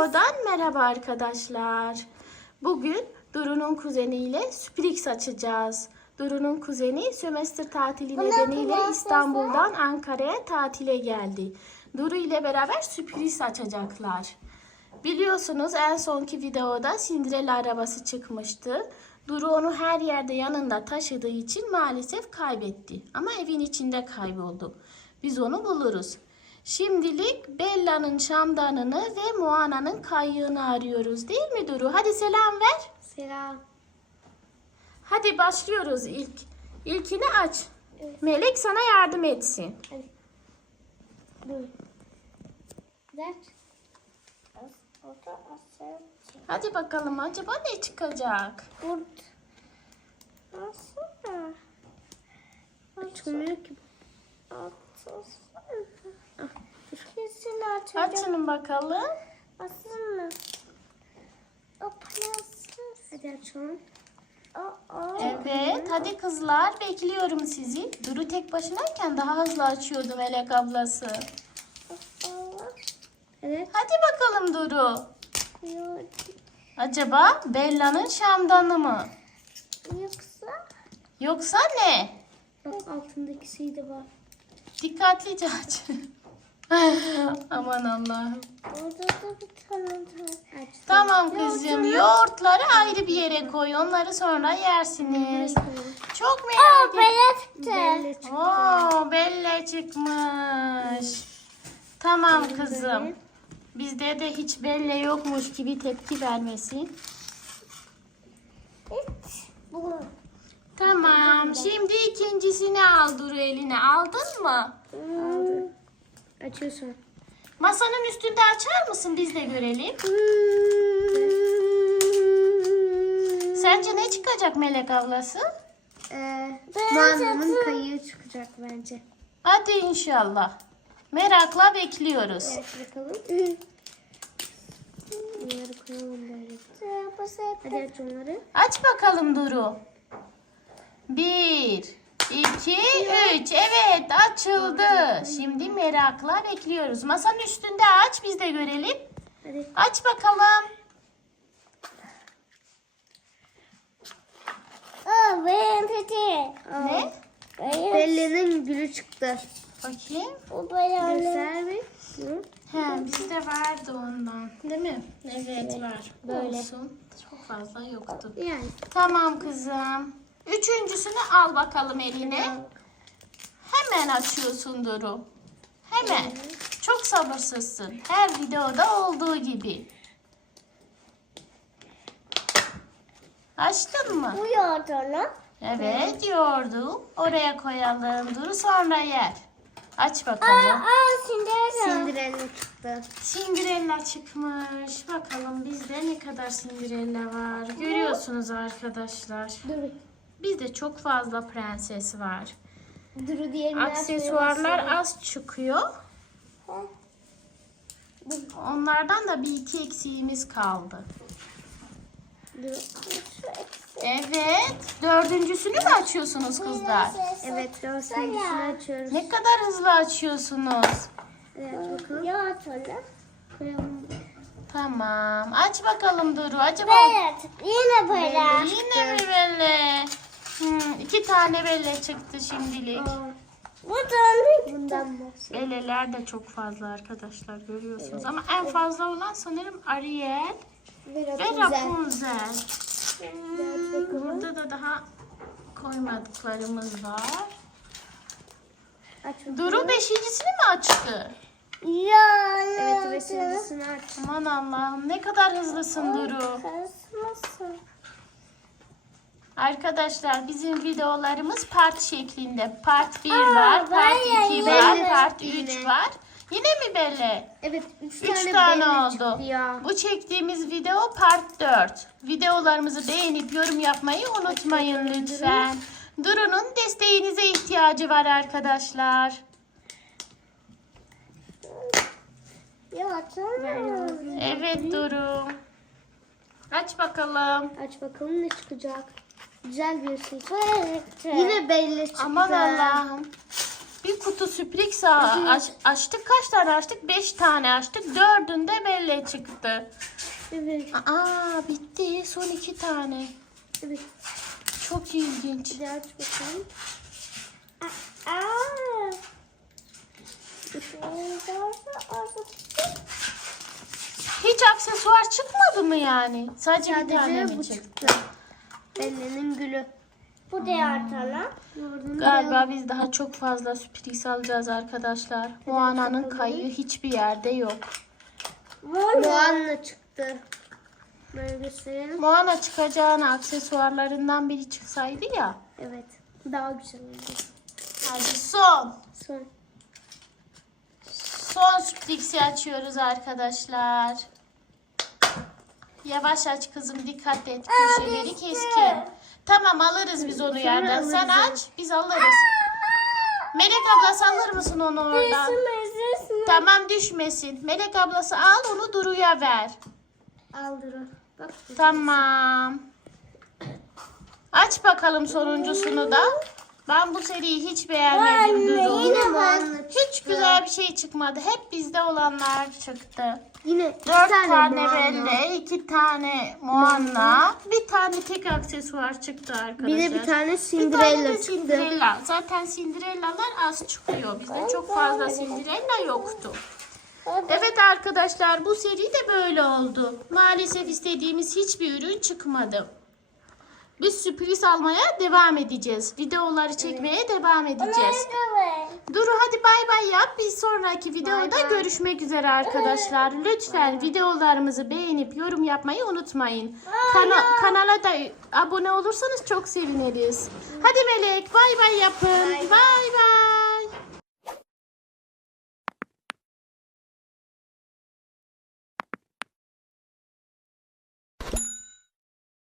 videodan merhaba arkadaşlar. Bugün Duru'nun kuzeniyle sürpriz açacağız. Duru'nun kuzeni sömestr tatili nedeniyle İstanbul'dan Ankara'ya tatile geldi. Duru ile beraber sürpriz açacaklar. Biliyorsunuz en sonki videoda Cinderella arabası çıkmıştı. Duru onu her yerde yanında taşıdığı için maalesef kaybetti. Ama evin içinde kayboldu. Biz onu buluruz. Şimdilik Bella'nın şamdanını ve Moana'nın kayığını arıyoruz değil mi Duru? Hadi selam ver. Selam. Hadi başlıyoruz ilk. İlkini aç. Melek sana yardım etsin. Hadi. Dur. Hadi bakalım acaba ne çıkacak? Kurt. Aslında. Açılmıyor ki. Kesin açacağım. Açın bakalım. Aslında. O plastik. Hadi açalım. Evet hadi kızlar bekliyorum sizi. Duru tek başınayken daha hızlı açıyordu Melek ablası. Evet. Hadi bakalım Duru. Acaba Bella'nın şamdanı mı? Yoksa. Yoksa ne? Bak altındaki şey de var. Dikkatlice aç. Aman Allah'ım. Orada da bir tane daha. Aç. Tamam kızım. Yoğurtları ayrı bir yere koy. Onları sonra yersiniz. Çok merak ettim. Belle çıktı. Oo, Bella çıkmış. Tamam kızım. Bizde de hiç Bella yokmuş gibi tepki vermesin. Tamam. Şimdi ikincisini al Duru eline. Aldın mı? Aldı. Açıyorsun. Masanın üstünde açar mısın? Biz de görelim. Sence ne çıkacak Melek ablası? Ee, Manamın kayığı çıkacak bence. Hadi inşallah. Merakla bekliyoruz. Evet bakalım. Bunları koyalım böyle. Hadi aç onları. Aç bakalım Duru. Bir, iki, üç. Evet açıldı. Şimdi merakla bekliyoruz. Masanın üstünde aç biz de görelim. Hadi. Aç bakalım. Aa, ben peki. Ne? Belle'nin gülü çıktı. Bakayım. O bayağı. Göster bir. He bizde vardı ondan. Değil mi? Evet var. Böyle. Olsun. Çok fazla yoktu. Yani. Tamam kızım. Üçüncüsünü al bakalım eline. Hemen açıyorsun Duru. Hemen. Çok sabırsızsın. Her videoda olduğu gibi. Açtın mı? Bu yoğurtunu. Evet yoğurdu. Oraya koyalım. Duru sonra yer. Aç bakalım. Aa, Cinderella. Cinderella çıktı. Cinderella çıkmış. Bakalım bizde ne kadar Cinderella var. Görüyorsunuz arkadaşlar. Dur. Bizde çok fazla prenses var. Dur diğerini Aksesuarlar az çıkıyor. Onlardan da bir iki eksiğimiz kaldı. Evet. Dördüncüsünü mü açıyorsunuz kızlar? Evet, dördüncüsünü açıyoruz. Ne kadar hızlı açıyorsunuz. Evet, bakalım. Tamam. Aç bakalım Duru. Acaba Yine böyle. yine mi belle? Hmm, iki tane belle çıktı şimdilik. Bundan Bundan bahsediyorum. Belleler de çok fazla arkadaşlar görüyorsunuz. Ama en fazla olan sanırım Ariel ve Rapunzel. Burada da daha koymadıklarımız var. Duru beşincisini mi açtı? Ya. Evet, beşincisini aç. Aman Allah'ım ne kadar hızlısın Duru. Karışmasın. Arkadaşlar bizim videolarımız part şeklinde. Part 1 var, part 2 var, part 3 Yine. var. Yine mi Belle? Evet, üç, 3 tane, tane, belli oldu. Ya. Bu çektiğimiz video part 4. Videolarımızı beğenip yorum yapmayı unutmayın lütfen. Duru'nun desteğinize ihtiyacı var arkadaşlar. Evet Duru. Aç bakalım. Aç bakalım ne çıkacak. Güzel bir şey. Yine belli çıktı. Aman Allah'ım. Bir bir kutu sürpriz aç- açtık. Kaç tane açtık? Beş tane açtık. Dördünde belli çıktı. Evet. Aa bitti. Son iki tane. Evet. Çok ilginç. Hadi aç bakalım. Aa. Hiç aksesuar çıkmadı mı yani? Sadece, bir tane Sadece mi bu çıktı? çıktı. Bellenin gülü. Bu diğer tane. Galiba biz daha çok fazla sürpriz alacağız arkadaşlar. Moana'nın kayığı hiçbir yerde yok. Moanla çıktı. Böyle gösterelim. Moana çıkacağına aksesuarlarından biri çıksaydı ya. Evet. Daha güzel oldu. Hadi son. Son. Son sürprizi açıyoruz arkadaşlar. Yavaş aç kızım dikkat et köşeleri keskin. Tamam alırız biz onu yerden. Sen aç biz alırız. Melek ablası alır mısın onu oradan? Tamam düşmesin. Melek ablası al onu Duru'ya ver. O. Bak. Tamam. Aç bakalım sonuncusunu da. Ben bu seriyi hiç beğenmedim Duru. Yine. Hiç güzel bir şey çıkmadı. Hep bizde olanlar çıktı. Yine Dört tane, tane. Belle, iki tane Moana, bir tane tek aksesuar çıktı arkadaşlar. Bir de bir tane Bir tane Cinderella de çıktı. Cinderella. Zaten Cinderella'lar az çıkıyor. Bizde çok fazla Cinderella yoktu. Evet arkadaşlar bu seri de böyle oldu. Maalesef istediğimiz hiçbir ürün çıkmadı. Biz sürpriz almaya devam edeceğiz. Videoları çekmeye devam edeceğiz. Duru hadi bay bay yap. Bir sonraki videoda bay. görüşmek üzere arkadaşlar. Lütfen videolarımızı beğenip yorum yapmayı unutmayın. Kana- kanala da abone olursanız çok seviniriz. Hadi Melek bay bay yapın. Bay bay. Bay bay.